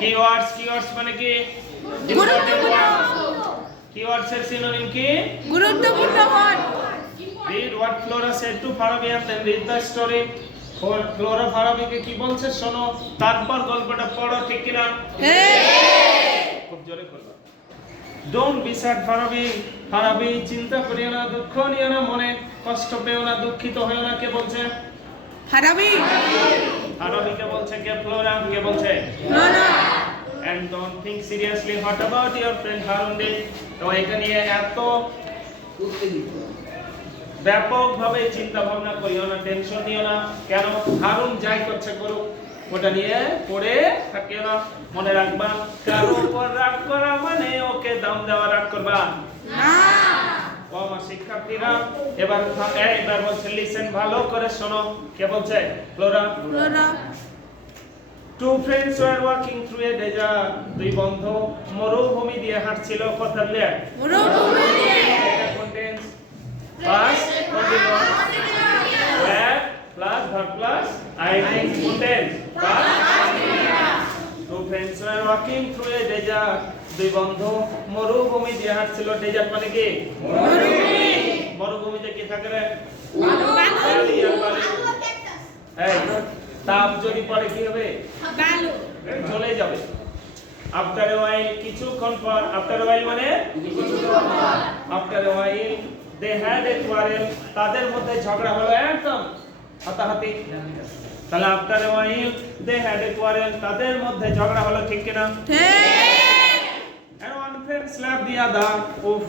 keywords মানে কি important word keywords এর সিনোনিম কি গুরুত্বপূর্ণ word read what Flora said to Farabi and then read the story Flora Farabi কে কি বলছে শোনো তারপর গল্পটা পড়ো ঠিক কি না খুব জোরে বলবা don't be sad Farabi চিন্তা করিও না দুঃখ নিও না মনে কষ্ট পেও না দুঃখিত হয়ো না কে বলছে Farabi কে বলছে কে Flora কে বলছে Flora and don't think seriously what about your friend Harun did তো এটা নিয়ে এত ব্যাপকভাবে চিন্তা ভাবনা করিও না টেনশন নিও না কেন হারুন যাই করছে করুক ওটা নিয়ে পড়ে থাকিও না মনে রাখবা কারো উপর রাগ করা মানে ওকে দাম দেওয়া রাগ করবা না ও আমার শিক্ষার্থীরা এবার বলছে লিসেন ভালো করে শোনো কে বলছে Flora Two friends were walking through a desert. দুই বন্ধু মরুভূমি দিয়ে হাঁটছিল কথা বলে মরুভূমি দিয়ে এটা contains past continuous verb plus verb plus ing contains past continuous. Two friends were walking through a desert. দুই বন্ধু মরুভূমি দিয়ে হাঁটছিল ডেজার্ট মানে কি মরুভূমিতে কি থাকে রে বালি আর বালি এই তাপ যদি পড়ে কি হবে বালু চলে যাবে আফটার এ ওয়াইল কিছুক্ষণ পর আফটার এ ওয়াইল মানে কিছুক্ষণ পর after a while they had a quarrel তাদের মধ্যে ঝগড়া হলো একদম হাতাহাতি তাহলে after a while they had a quarrel তাদের মধ্যে ঝগড়া হলো ঠিক কি না ঠিক and one friend slapped the other উফ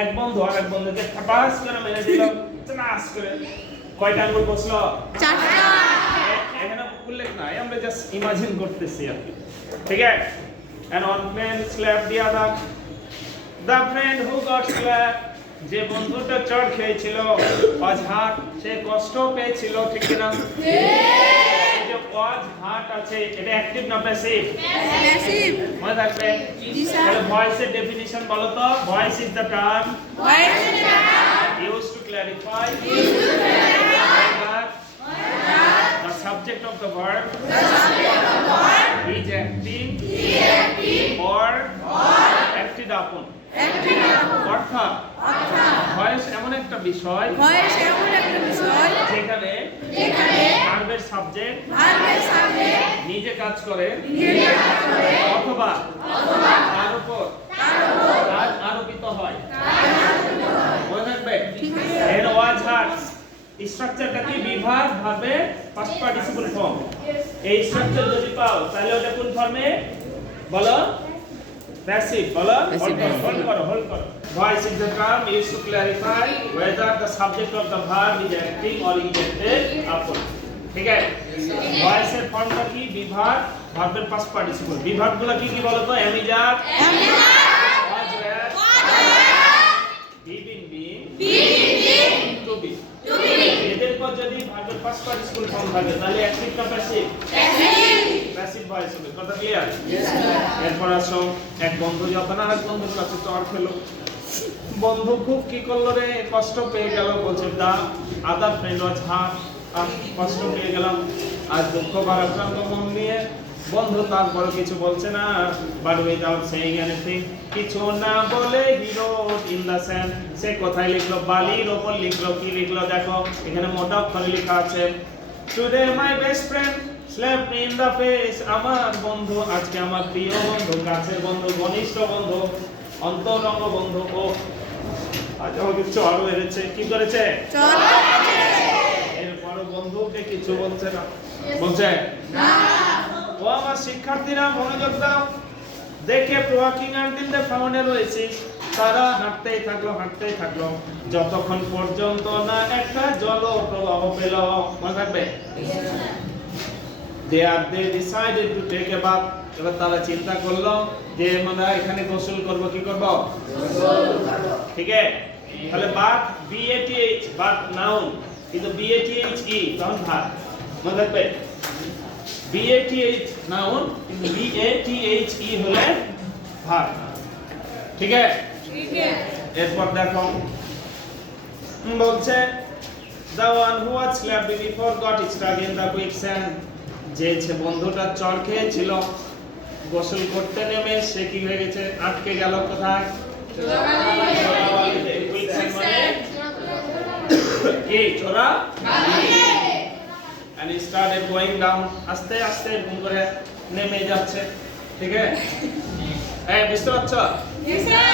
এক বন্ধু আরেক বন্ধুকে ঠাপাস করে মেরে দিল চানাস করে কয়টা আঙ্গুল বসলো চারটা এখানে উল্লেখ নাই আমরা জাস্ট ইমাজিন করতেছি আর কি ঠিক আছে and one man slapped the other the friend who got slapped যে বন্ধুটা চড় খেয়েছিল অঝাট সে কষ্ট পেয়েছিল ঠিক কি না এই যে অঝাট আছে এটা অ্যাক্টিভ না প্যাসিভ প্যাসিভ মনে থাকবে জি স্যার তাহলে ভয়েসের ডেফিনিশন বলো তো voice is the term voice is the term used to clarify the subject of the verb is acting or acted upon অর্থাৎ ভয়েস এমন একটা বিষয় যেখানে ভার্বের সাবজেক্ট নিজে কাজ করে অথবা তার উপর কাজ আরোপিত হয় মনে থাকবে এর ওয়াজ হার্স স্ট্রাকচারটা কি বিভাগ ভাবে পাস্ট পার্টিসিপল ফর্ম এই স্ট্রাকচার যদি পাও তাহলে ওটা কোন ফর্মে বলো প্যাসিভ বলো হোল্ড করো voice is the term used to clarify whether the subject of the verb is acting or is acted upon ঠিক আছে ভয়েসের ফর্মটা কি বিভাগ ভার্বের পাস্ট পার্টিসিপল বিভাগগুলো কি কি বলো তো am is are was were be been to be এদের পর যদি ভার্বের পাস্ট পার্টিসিপল ফর্ম থাকে তাহলে অ্যাক্টিভ না প্যাসিভ প্যাসিভ ভয়েস হবে কথা ক্লিয়ার এরপর আসো এক বন্ধু যখন আরেক বন্ধুর কাছে চড় খেলো বন্ধু খুব কি করলো রে কষ্ট পেয়ে গেল বলছে দা আদার ফ্রেন্ড ওয়াজ হার্ট কষ্ট পেয়ে গেলাম আর দুঃখ ভারাক্রান্ত মন নিয়ে বন্ধু তারপর কিছু বলছে না বাট উইদাউট সেইং এনিথিং কিছু না বলে হিরো ইন দা স্যান্ড সে কোথায় লিখলো বালির ওপর লিখলো কি লিখলো দেখো এখানে মোটা অক্ষরে লেখা আছে today my best friend slap me in the face আমার বন্ধু আজকে আমার প্রিয় বন্ধু কাছের বন্ধু ঘনিষ্ঠ বন্ধু অন্তরঙ্গ বন্ধু ও আজ আমাকে চড় মেরেছে কি করেছে এরপর বন্ধুকে কিছু বলছে না বলছে না ও আমার শিক্ষার্থীরা মনোযোগ দাও দেখে ওয়াকিং আনটিল দ্য ফাউন্ডে রয়েছে তারা হাঁটতেই থাকলো যতক্ষণ পর্যন্ত না একটা জল প্রবাহ পেল মনে থাকবে they decided to take a bath এবার তারা চিন্তা করলো যে আমরা এখানে গোসল করব কি করব গোসল করব ঠিক আছে তাহলে bath bath নাউন কিন্তু bathe তখন ভার্ব মনে রাখবে bathe নাউন কিন্তু bathe হলে ভার্ব ঠিক আছে এরপর দেখো বলছে the one who was slapped before got stuck in the quicksand যে বন্ধুটা চর খেয়েছিল গোসল করতে নেমে সে কি হয়ে গেছে, আটকে গেল কোথায়? চোরাবালিতে। Quicksand মানে কি? চোরাবালি। And he started going down, আস্তে আস্তে এরকম করে নেমে যাচ্ছে, ঠিক আছে? এই বুঝতে পারছো?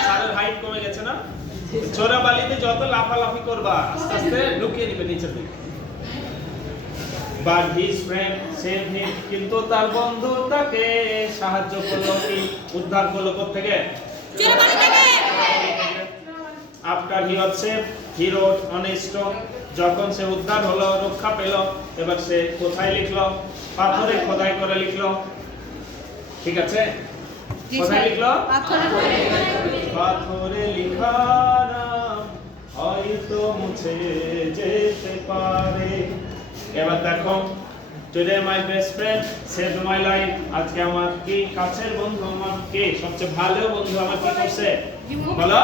সারের হাইট কমে গেছে না? চোরাবালিতে যত লাফালাফি করবা আস্তে আস্তে ঢুকিয়ে নিবে নিচের দিকে। But his friend saved him, কিন্তু তার বন্ধু তাকে সাহায্য করলো, কি উদ্ধার করলো কোথা থেকে? চোরাবালি থেকে। After he was saved, he wrote on a stone. যখন সে উদ্ধার হলো, রক্ষা পেল, এবার সে কোথায় লিখলো? পাথরে খোদাই করে লিখলো, ঠিক আছে? কোথায় লিখলো? পাথরে লিখা নাম হয়তো মুছে যেতে পারে। এবার দেখো, today my best friend saved my life. আজকে আমার কি কাছের বন্ধু, আমার কে সবচেয়ে ভালো বন্ধু আমার কি করছে বলো?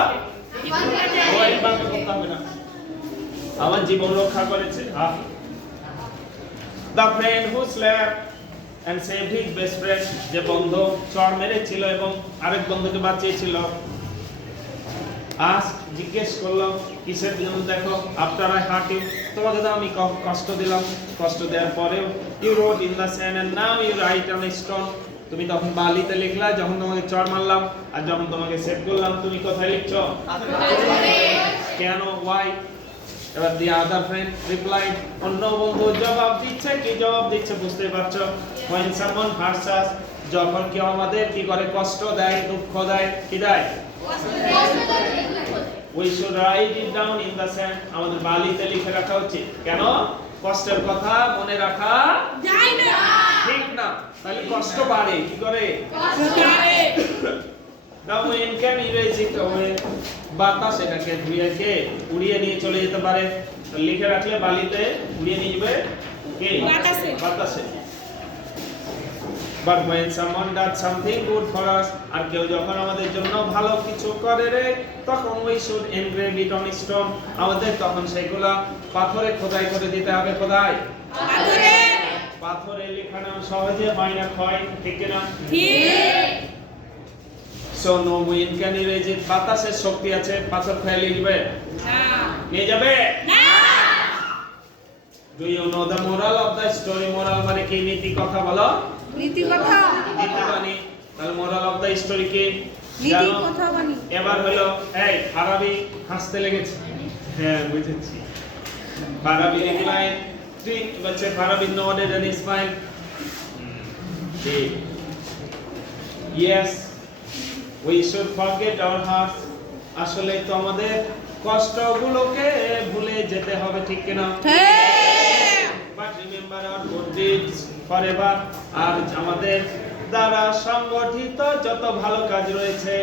ওই বাংলা করতে হবে না, আমার জীবন রক্ষা করেছে। The friend who slept and saved his best friend, যে বন্ধু চর মেরেছিল এবং আরেক বন্ধুকে বাঁচিয়েছিল, আজ জিজ্ঞেস করলো কিসের জন্য? দেখো, after I hurt you, তোমাকে তো আমি কষ্ট দিলাম, কষ্ট দেওয়ার পরেও you wrote in the sand and now you write on a stone. তুমি তখন বালিতে লিখলা যখন তোমাকে চর মারলাম, আর যখন তোমাকে সেভ করলাম তুমি কোথায় লিখছো? কেন? why? এবার the other friend replied, অন্য বন্ধু জবাব দিচ্ছে, কি জবাব দিচ্ছে বুঝতে পারছো? when someone hurts us, যখন কেউ আমাদের কি করে, কষ্ট দেয়, দুঃখ দেয়, কি দেয়? we should write it down in the sand, আমাদের বালিতে লিখে রাখা উচিত। কেন? কষ্টের কথা মনে রাখা যায় না। ঠিক না, তাহলে কষ্ট বাড়ে, কি করে? Now wind can erase it away, বাতাস এটাকে ধুয়ে কে উড়িয়ে নিয়ে চলে যেতে পারে। তো লিখে রাখলে বালিতে উড়িয়ে নিয়ে যাবে কে? বাতাসে। বাতাসে। But when someone does something good for us, আর কেউ যখন আমাদের জন্য ভালো কিছু করে রে, তখন we should engrave it on stone, আমাদের তখন সেগুলা পাথরে খোদাই করে দিতে হবে। খোদাই পাথরে। পাথরে লেখানো সহজে হয় না, ক্ষয়, ঠিক না? ঠিক। So no wind can erase it, বাতাসের শক্তি আছে, পাথর ফেলে দিবে না। নিয়ে যাবে না। Do you know the moral of the story? moral মানে কি? নীতি কথা বলো। নীতি কথা। নীতি বাণী। তাহলে moral of the story কি? নীতি জানো? কথা বাণী। এবার হলো এই ফারাবি হাসতে লেগেছে। হ্যাঁ বুঝেছি। ফারাবি লিখলাই ঠিক বলছে, ফারাবি nodded and smiled. ঠিক। Yes, we should forget our hearts. আসলে তো আমাদের কষ্টগুলোকে ভুলে যেতে হবে, ঠিক কিনা? ঠিক। But remember our good deeds forever. আর আমাদের দ্বারা সংগঠিত যত ভালো কাজ রয়েছে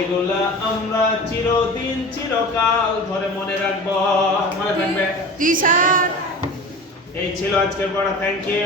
এগুলা আমরা চিরদিন চিরকাল ধরে মনে রাখবো। মনে থাকবে? জি স্যার। এই ছিল আজকের পড়া। Thank you.